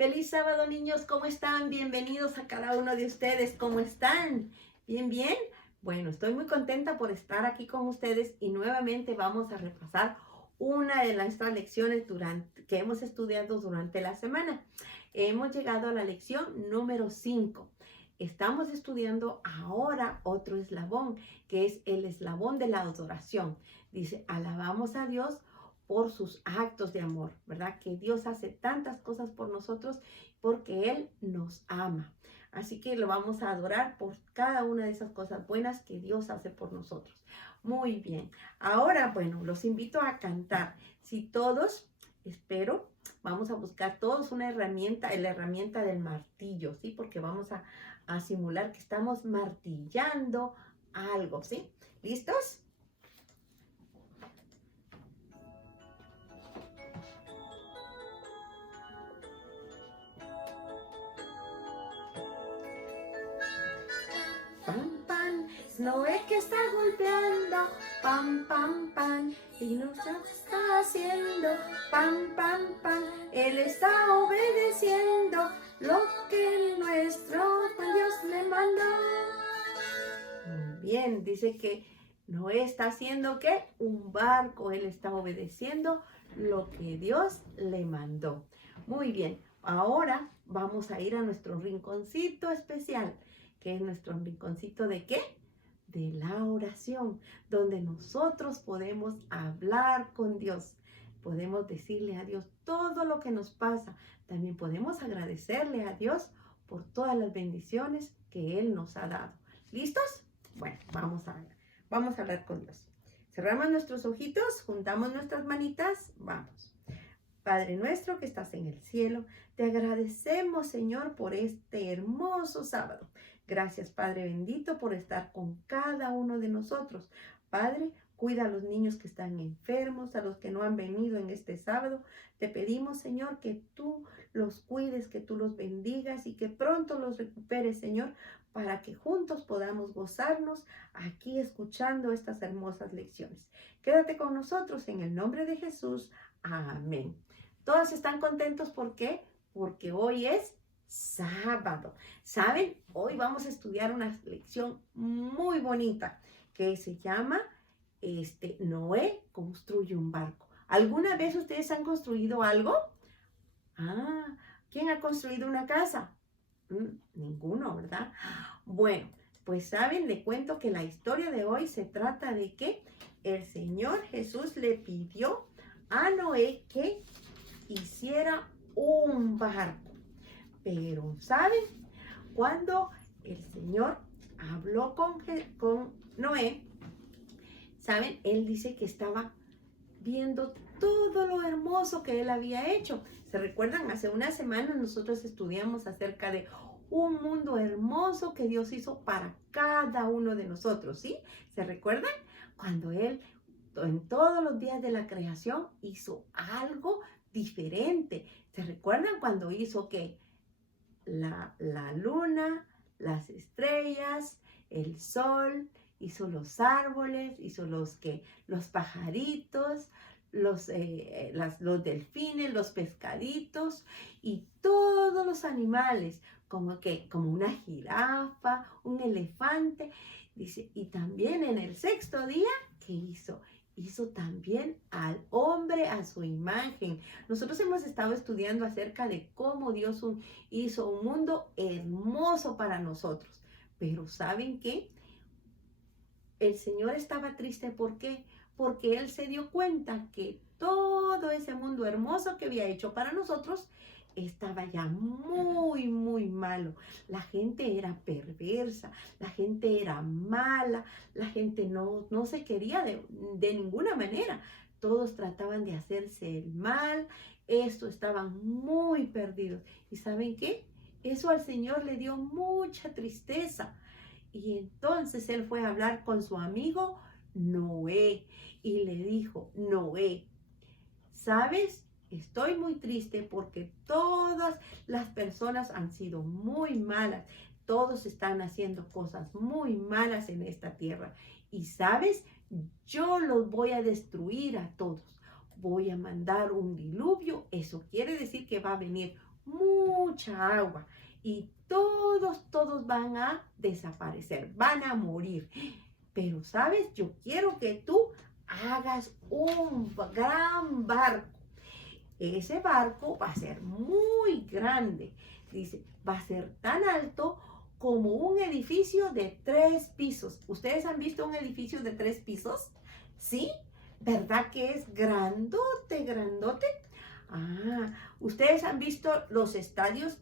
Feliz sábado, niños, ¿cómo están? Bienvenidos a cada uno de ustedes, ¿cómo están? ¿Bien, bien? Bueno, estoy muy contenta por estar aquí con ustedes y nuevamente vamos a repasar una de nuestras lecciones que hemos estudiado durante la semana. Hemos llegado a la lección número 5. Estamos estudiando ahora otro eslabón, que es el eslabón de la adoración. Dice, alabamos a Dios por sus actos de amor, ¿verdad? Que Dios hace tantas cosas por nosotros porque Él nos ama. Así que lo vamos a adorar por cada una de esas cosas buenas que Dios hace por nosotros. Muy bien. Ahora, bueno, los invito a cantar. Si todos, espero, vamos a buscar todos una herramienta, la herramienta del martillo, ¿sí? Porque vamos a simular que estamos martillando algo, ¿sí? ¿Listos? Pam, pam, Noé que está golpeando, pam, pam, pam, y nos está haciendo, pam, pam, pam, él está obedeciendo lo que nuestro buen Dios le mandó. Muy bien, dice que Noé está haciendo ¿qué? Un barco, él está obedeciendo lo que Dios le mandó. Muy bien, ahora vamos a ir a nuestro rinconcito especial, que es nuestro rinconcito de ¿qué? De la oración, donde nosotros podemos hablar con Dios. Podemos decirle a Dios todo lo que nos pasa. También podemos agradecerle a Dios por todas las bendiciones que Él nos ha dado. ¿Listos? Bueno, vamos a hablar con Dios. Cerramos nuestros ojitos, juntamos nuestras manitas, vamos. Padre nuestro que estás en el cielo, te agradecemos, Señor, por este hermoso sábado. Gracias, Padre bendito, por estar con cada uno de nosotros. Padre, cuida a los niños que están enfermos, a los que no han venido en este sábado. Te pedimos, Señor, que tú los cuides, que tú los bendigas y que pronto los recuperes, Señor, para que juntos podamos gozarnos aquí escuchando estas hermosas lecciones. Quédate con nosotros en el nombre de Jesús. Amén. Todos están contentos, ¿por qué? Porque hoy es sábado. ¿Saben? Hoy vamos a estudiar una lección muy bonita que se llama Noé construye un barco. ¿Alguna vez ustedes han construido algo? Ah, ¿quién ha construido una casa? Ninguno, ¿verdad? Bueno, pues saben, le cuento que la historia de hoy se trata de que el Señor Jesús le pidió a Noé que hiciera un barco. Pero, ¿saben? Cuando el Señor habló con Noé, ¿saben? Él dice que estaba viendo todo lo hermoso que él había hecho. ¿Se recuerdan? Hace una semana nosotros estudiamos acerca de un mundo hermoso que Dios hizo para cada uno de nosotros, ¿sí? ¿Se recuerdan? Cuando Él, en todos los días de la creación, hizo algo diferente. ¿Se recuerdan cuando hizo qué? La luna, las estrellas, el sol, hizo los árboles, hizo los pajaritos, los delfines, los pescaditos y todos los animales, como una jirafa, un elefante. Dice, y también en el sexto día, ¿qué hizo? Hizo también al hombre a su imagen. Nosotros hemos estado estudiando acerca de cómo Dios hizo un mundo hermoso para nosotros. Pero ¿saben qué? El Señor estaba triste, ¿por qué? Porque Él se dio cuenta que todo ese mundo hermoso que había hecho para nosotros estaba ya muy, muy malo. La gente era perversa, la gente era mala, la gente no se quería de ninguna manera. Todos trataban de hacerse el mal, estaban muy perdidos. ¿Y saben qué? Eso al Señor le dio mucha tristeza. Y entonces él fue a hablar con su amigo Noé y le dijo, Noé, ¿sabes? Estoy muy triste porque todas las personas han sido muy malas. Todos están haciendo cosas muy malas en esta tierra. Y ¿sabes? Yo los voy a destruir a todos. Voy a mandar un diluvio. Eso quiere decir que va a venir mucha agua y todos van a desaparecer, van a morir. Pero, ¿sabes? Yo quiero que tú hagas un gran barco. Ese barco va a ser muy grande. Dice, va a ser tan alto como un edificio de 3 pisos. ¿Ustedes han visto un edificio de 3 pisos? ¿Sí? ¿Verdad que es grandote, grandote? Ah, ¿ustedes han visto los estadios,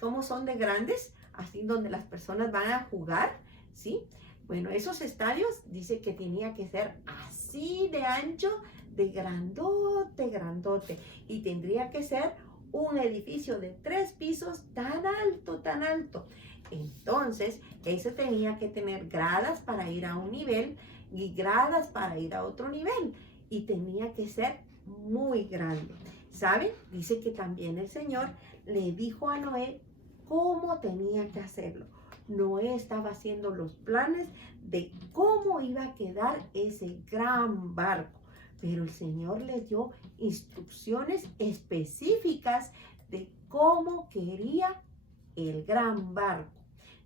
cómo son de grandes? Así donde las personas van a jugar, ¿sí? Bueno, esos estadios dice que tenía que ser así de ancho, de grandote, grandote. Y tendría que ser un edificio de 3 pisos tan alto, tan alto. Entonces, ese tenía que tener gradas para ir a un nivel y gradas para ir a otro nivel. Y tenía que ser muy grande. ¿Saben? Dice que también el Señor le dijo a Noé cómo tenía que hacerlo. Noé estaba haciendo los planes de cómo iba a quedar ese gran barco. Pero el Señor le dio instrucciones específicas de cómo quería el gran barco.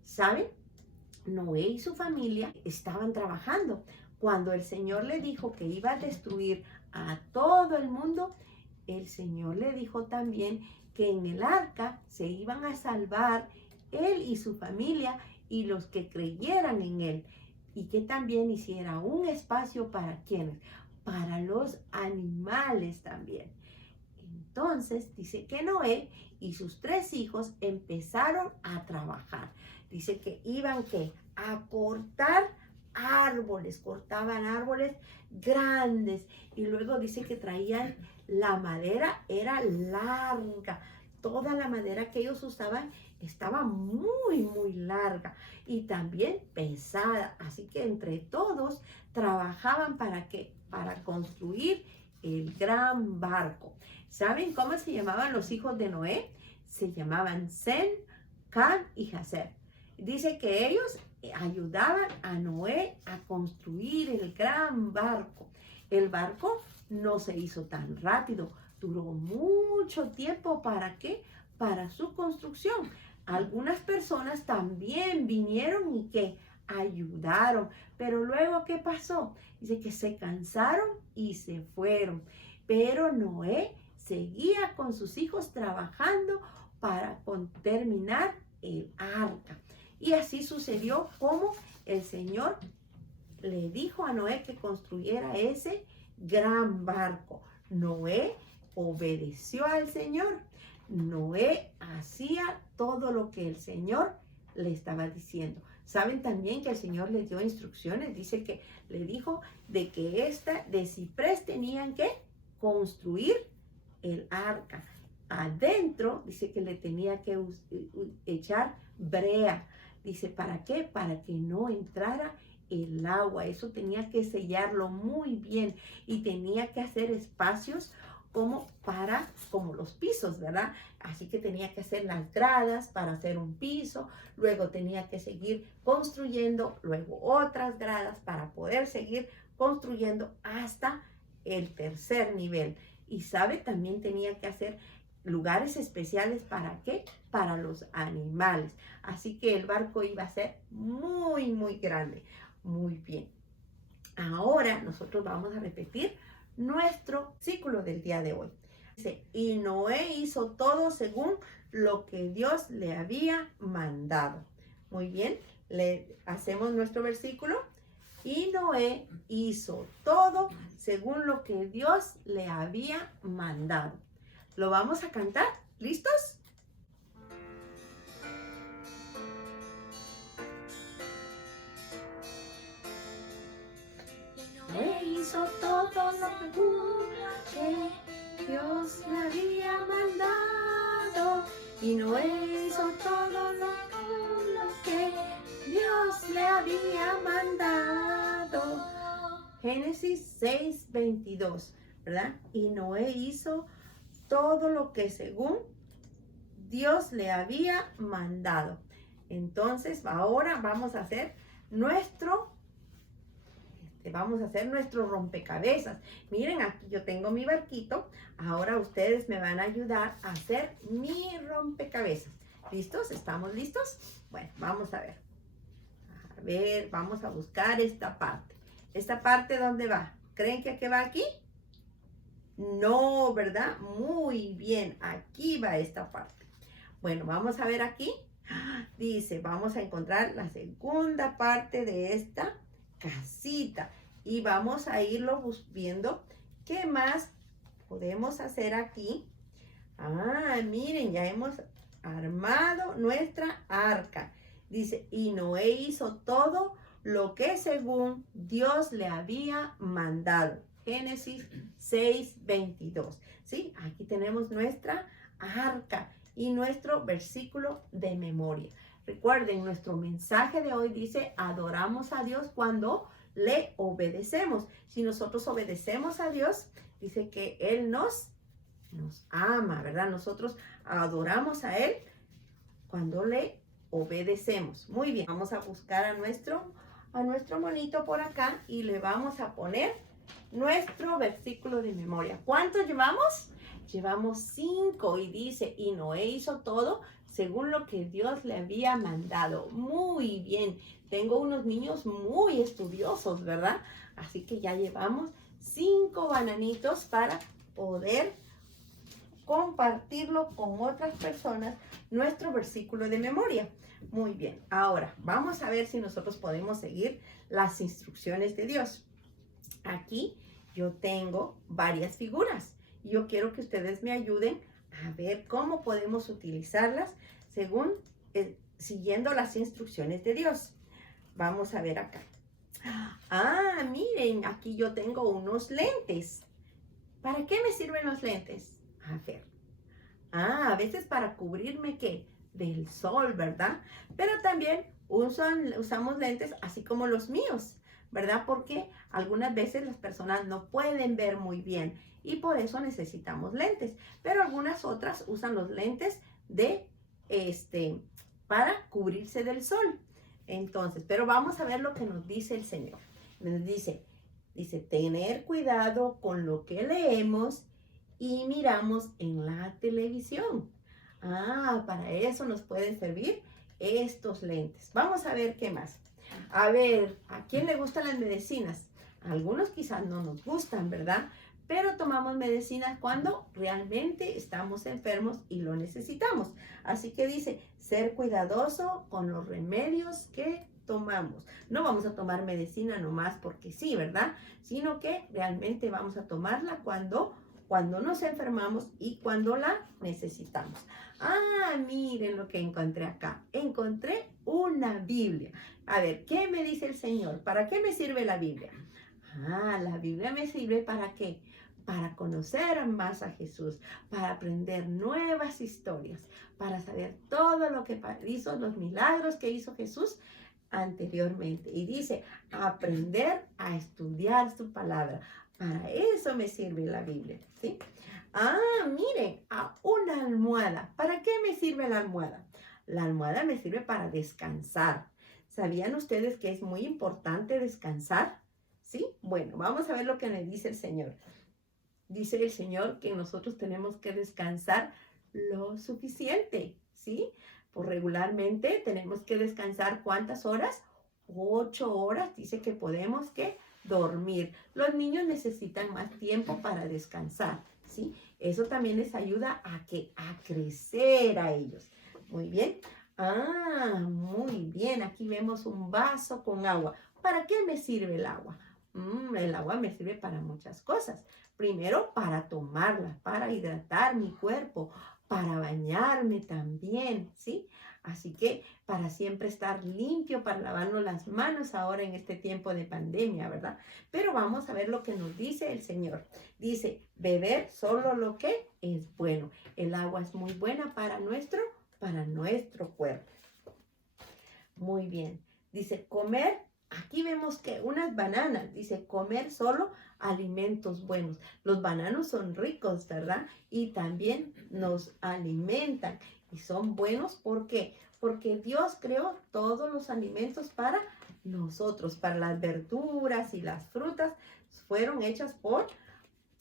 ¿Saben? Noé y su familia estaban trabajando. Cuando el Señor le dijo que iba a destruir a todo el mundo, el Señor le dijo también que en el arca se iban a salvar él y su familia y los que creyeran en él. Y que también hiciera un espacio para quienes, para los animales también. Entonces dice que Noé y sus 3 hijos empezaron a trabajar. Dice que iban a cortar árboles, cortaban árboles grandes y luego dice que traían la madera, era larga. Toda la madera que ellos usaban estaba muy, muy larga y también pesada. Así que entre todos trabajaban ¿para qué? Para construir el gran barco. ¿Saben cómo se llamaban los hijos de Noé? Se llamaban Sem, Cam y Jafet. Dice que ellos ayudaban a Noé a construir el gran barco. El barco no se hizo tan rápido, duró mucho tiempo. ¿Para qué? Para su construcción. Algunas personas también vinieron y que ayudaron, pero luego ¿qué pasó? Dice que se cansaron y se fueron, pero Noé seguía con sus hijos trabajando para terminar el arca. Y así sucedió como el Señor le dijo a Noé que construyera ese gran barco. Noé obedeció al Señor. Noé hacía todo lo que el Señor le estaba diciendo. Saben también que el Señor les dio instrucciones. Dice que le dijo de que de ciprés tenían que construir el arca. Adentro dice que le tenía que echar brea. Dice, ¿para qué? Para que no entrara el agua. Eso tenía que sellarlo muy bien y tenía que hacer espacios como los pisos, ¿verdad? Así que tenía que hacer las gradas para hacer un piso, luego tenía que seguir construyendo, luego otras gradas para poder seguir construyendo hasta el 3er nivel. Y sabe, también tenía que hacer lugares especiales, ¿para qué? Para los animales. Así que el barco iba a ser muy, muy grande. Muy bien. Ahora nosotros vamos a repetir nuestro ciclo del día de hoy. Dice, y Noé hizo todo según lo que Dios le había mandado. Muy bien, le hacemos nuestro versículo. Y Noé hizo todo según lo que Dios le había mandado. ¿Lo vamos a cantar? ¿Listos? Noé hizo todo lo que Dios le había mandado. Y Noé hizo todo lo que Dios le había mandado. Génesis 6:22, ¿verdad? Y Noé hizo todo lo que según Dios le había mandado. Entonces, ahora vamos a hacer nuestro Vamos a hacer nuestro rompecabezas. Miren, aquí yo tengo mi barquito. Ahora ustedes me van a ayudar a hacer mi rompecabezas. ¿Listos? ¿Estamos listos? Bueno, vamos a ver. A ver, vamos a buscar esta parte. ¿Esta parte dónde va? ¿Creen que va aquí? No, ¿verdad? Muy bien, aquí va esta parte. Bueno, vamos a ver aquí. Dice, vamos a encontrar la segunda parte de esta casita. Y vamos a irlo viendo qué más podemos hacer aquí. Miren, ya hemos armado nuestra arca. Dice, y Noé hizo todo lo que según Dios le había mandado. Génesis 6:22. ¿Sí? Aquí tenemos nuestra arca y nuestro versículo de memoria. Recuerden, nuestro mensaje de hoy dice, adoramos a Dios cuando le obedecemos. Si nosotros obedecemos a Dios, dice que Él nos ama, ¿verdad? Nosotros adoramos a Él cuando le obedecemos. Muy bien, vamos a buscar a nuestro monito por acá y le vamos a poner nuestro versículo de memoria. ¿Cuántos llevamos? Llevamos 5 y dice, y Noé hizo todo según lo que Dios le había mandado. Muy bien, tengo unos niños muy estudiosos, ¿verdad? Así que ya llevamos 5 bananitos para poder compartirlo con otras personas, nuestro versículo de memoria. Muy bien, ahora vamos a ver si nosotros podemos seguir las instrucciones de Dios. Aquí yo tengo varias figuras. Yo quiero que ustedes me ayuden a ver cómo podemos utilizarlas según, siguiendo las instrucciones de Dios. Vamos a ver acá. Miren, aquí yo tengo unos lentes. ¿Para qué me sirven los lentes? A ver. A veces para cubrirme, ¿qué? Del sol, ¿verdad? Pero también usamos lentes así como los míos, ¿verdad? Porque algunas veces las personas no pueden ver muy bien y por eso necesitamos lentes. Pero algunas otras usan los lentes para cubrirse del sol. Entonces, pero vamos a ver lo que nos dice el Señor. Nos dice, tener cuidado con lo que leemos y miramos en la televisión. Para eso nos pueden servir estos lentes. Vamos a ver qué más. A ver, ¿a quién le gustan las medicinas? A algunos quizás no nos gustan, ¿verdad? Pero tomamos medicinas cuando realmente estamos enfermos y lo necesitamos. Así que dice, ser cuidadoso con los remedios que tomamos. No vamos a tomar medicina nomás porque sí, ¿verdad? Sino que realmente vamos a tomarla cuando nos enfermamos y cuando la necesitamos. Miren lo que encontré acá. Encontré una Biblia. A ver, ¿qué me dice el Señor? ¿Para qué me sirve la Biblia? La Biblia me sirve ¿para qué? Para conocer más a Jesús, para aprender nuevas historias, para saber todo lo que hizo, los milagros que hizo Jesús anteriormente. Y dice, aprender a estudiar su palabra. Para eso me sirve la Biblia, ¿sí? Miren, una almohada. ¿Para qué me sirve la almohada? La almohada me sirve para descansar. ¿Sabían ustedes que es muy importante descansar? ¿Sí? Bueno, vamos a ver lo que me dice el Señor. Dice el Señor que nosotros tenemos que descansar lo suficiente, ¿sí? Pues regularmente tenemos que descansar ¿cuántas horas? 8 horas, dice que podemos dormir. Los niños necesitan más tiempo para descansar, ¿sí? Eso también les ayuda a crecer a ellos. Muy bien. Muy bien. Aquí vemos un vaso con agua. ¿Para qué me sirve el agua? El agua me sirve para muchas cosas. Primero, para tomarla, para hidratar mi cuerpo, para bañarme también, ¿sí? Así que para siempre estar limpio, para lavarnos las manos ahora en este tiempo de pandemia, ¿verdad? Pero vamos a ver lo que nos dice el Señor. Dice, beber solo lo que es bueno. El agua es muy buena para nuestro cuerpo. Muy bien. Dice, comer. Aquí vemos que unas bananas, dice comer solo alimentos buenos. Los bananos son ricos, ¿verdad? Y también nos alimentan. Y son buenos, ¿por qué? Porque Dios creó todos los alimentos para nosotros, para las verduras y las frutas fueron hechas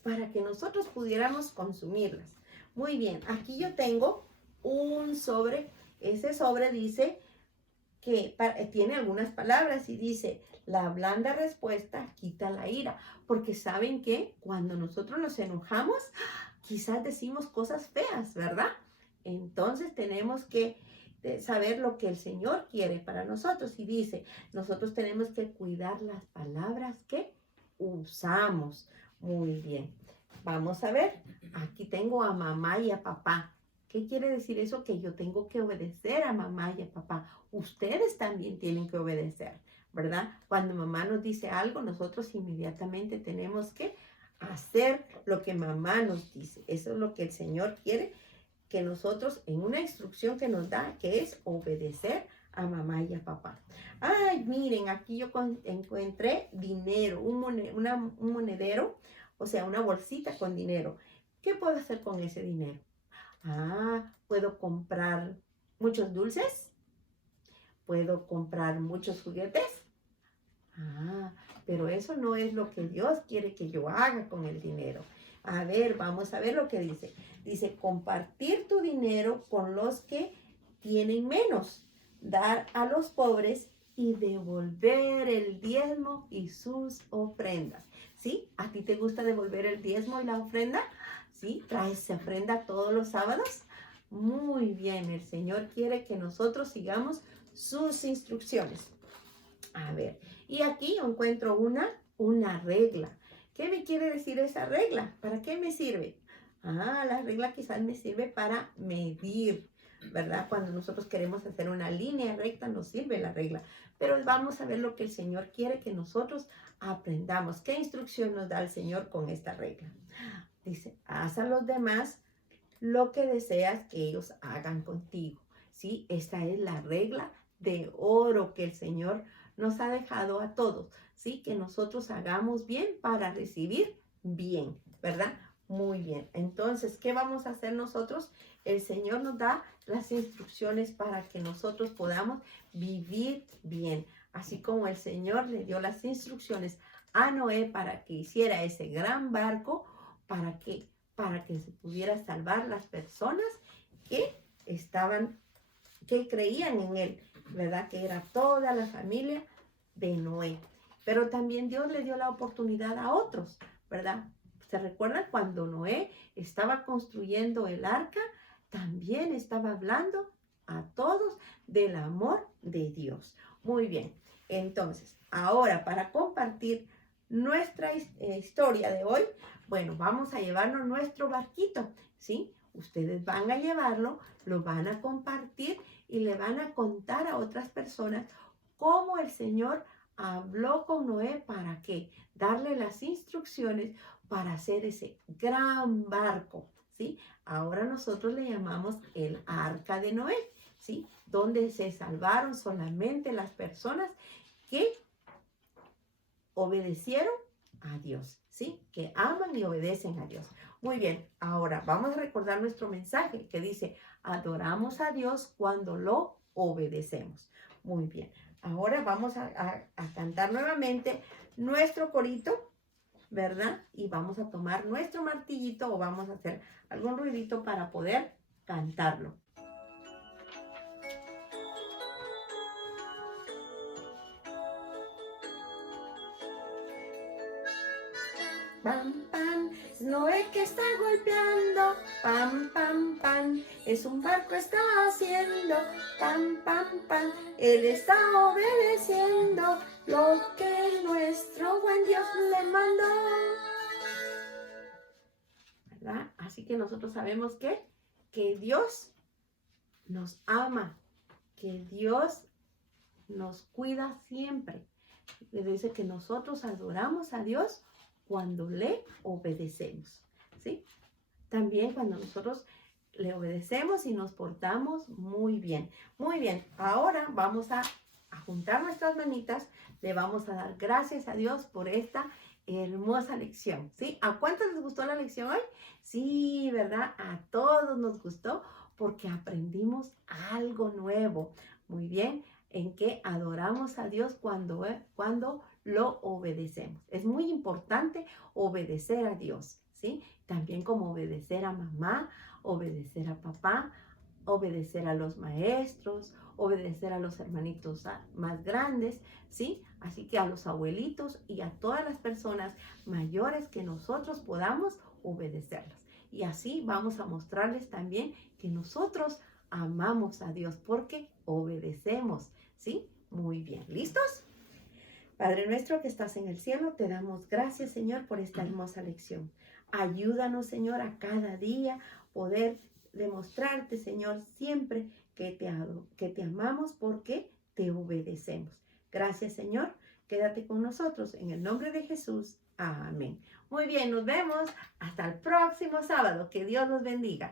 para que nosotros pudiéramos consumirlas. Muy bien, aquí yo tengo un sobre. Ese sobre dice que tiene algunas palabras y dice, la blanda respuesta quita la ira. Porque saben que cuando nosotros nos enojamos, quizás decimos cosas feas, ¿verdad? Entonces tenemos que saber lo que el Señor quiere para nosotros. Y dice, nosotros tenemos que cuidar las palabras que usamos. Muy bien. Vamos a ver, aquí tengo a mamá y a papá. ¿Qué quiere decir eso? Que yo tengo que obedecer a mamá y a papá. Ustedes también tienen que obedecer, ¿verdad? Cuando mamá nos dice algo, nosotros inmediatamente tenemos que hacer lo que mamá nos dice. Eso es lo que el Señor quiere, que nosotros, en una instrucción que nos da, que es obedecer a mamá y a papá. Ay, miren, aquí yo encontré dinero, un monedero, o sea, una bolsita con dinero. ¿Qué puedo hacer con ese dinero? Puedo comprar muchos dulces. Puedo comprar muchos juguetes. Pero eso no es lo que Dios quiere que yo haga con el dinero. A ver, vamos a ver lo que dice. Dice, compartir tu dinero con los que tienen menos, dar a los pobres y devolver el diezmo y sus ofrendas. ¿Sí? ¿A ti te gusta devolver el diezmo y la ofrenda? ¿Sí? ¿Traes ofrenda todos los sábados? Muy bien, el Señor quiere que nosotros sigamos sus instrucciones. A ver, y aquí yo encuentro una regla. ¿Qué me quiere decir esa regla? ¿Para qué me sirve? La regla quizás me sirve para medir, ¿verdad? Cuando nosotros queremos hacer una línea recta nos sirve la regla. Pero vamos a ver lo que el Señor quiere que nosotros aprendamos. ¿Qué instrucción nos da el Señor con esta regla? Dice, haz a los demás lo que deseas que ellos hagan contigo. ¿Sí? Esta es la regla de oro que el Señor nos ha dejado a todos. ¿Sí? Que nosotros hagamos bien para recibir bien, ¿verdad? Muy bien. Entonces, ¿qué vamos a hacer nosotros? El Señor nos da las instrucciones para que nosotros podamos vivir bien. Así como el Señor le dio las instrucciones a Noé para que hiciera ese gran barco, ¿para qué? Para que se pudiera salvar las personas que creían en él, ¿verdad? Que era toda la familia de Noé. Pero también Dios le dio la oportunidad a otros, ¿verdad? ¿Se recuerdan cuando Noé estaba construyendo el arca? También estaba hablando a todos del amor de Dios. Muy bien, entonces, ahora para compartir nuestra historia de hoy, bueno, vamos a llevarnos nuestro barquito, ¿sí? Ustedes van a llevarlo, lo van a compartir y le van a contar a otras personas cómo el Señor habló con Noé. ¿Para qué? Darle las instrucciones para hacer ese gran barco, ¿sí? Ahora nosotros le llamamos el arca de Noé, ¿sí? Donde se salvaron solamente las personas que obedecieron a Dios, ¿sí? Que aman y obedecen a Dios. Muy bien, ahora vamos a recordar nuestro mensaje que dice, adoramos a Dios cuando lo obedecemos. Muy bien, ahora vamos a cantar nuevamente nuestro corito, ¿verdad? Y vamos a tomar nuestro martillito o vamos a hacer algún ruidito para poder cantarlo. Pam, pam, es Noé que está golpeando, pam, pam, pam, es un barco está haciendo, pam, pam, pam, él está obedeciendo lo que nuestro buen Dios le mandó, ¿verdad? Así que nosotros sabemos que Dios nos ama, que Dios nos cuida siempre. Le dice que nosotros adoramos a Dios cuando le obedecemos, ¿sí? También cuando nosotros le obedecemos y nos portamos muy bien. Muy bien, ahora vamos a juntar nuestras manitas, le vamos a dar gracias a Dios por esta hermosa lección, ¿sí? ¿A cuántos les gustó la lección hoy? Sí, ¿verdad? A todos nos gustó porque aprendimos algo nuevo. Muy bien, en que adoramos a Dios cuando lo obedecemos. Es muy importante obedecer a Dios, ¿sí? También como obedecer a mamá, obedecer a papá, obedecer a los maestros, obedecer a los hermanitos más grandes, ¿sí? Así que a los abuelitos y a todas las personas mayores que nosotros podamos obedecerlos. Y así vamos a mostrarles también que nosotros amamos a Dios porque obedecemos, ¿sí? Muy bien, ¿listos? Padre nuestro que estás en el cielo, te damos gracias, Señor, por esta hermosa lección. Ayúdanos, Señor, a cada día poder demostrarte, Señor, siempre que te amamos porque te obedecemos. Gracias, Señor. Quédate con nosotros en el nombre de Jesús. Amén. Muy bien, nos vemos hasta el próximo sábado. Que Dios los bendiga.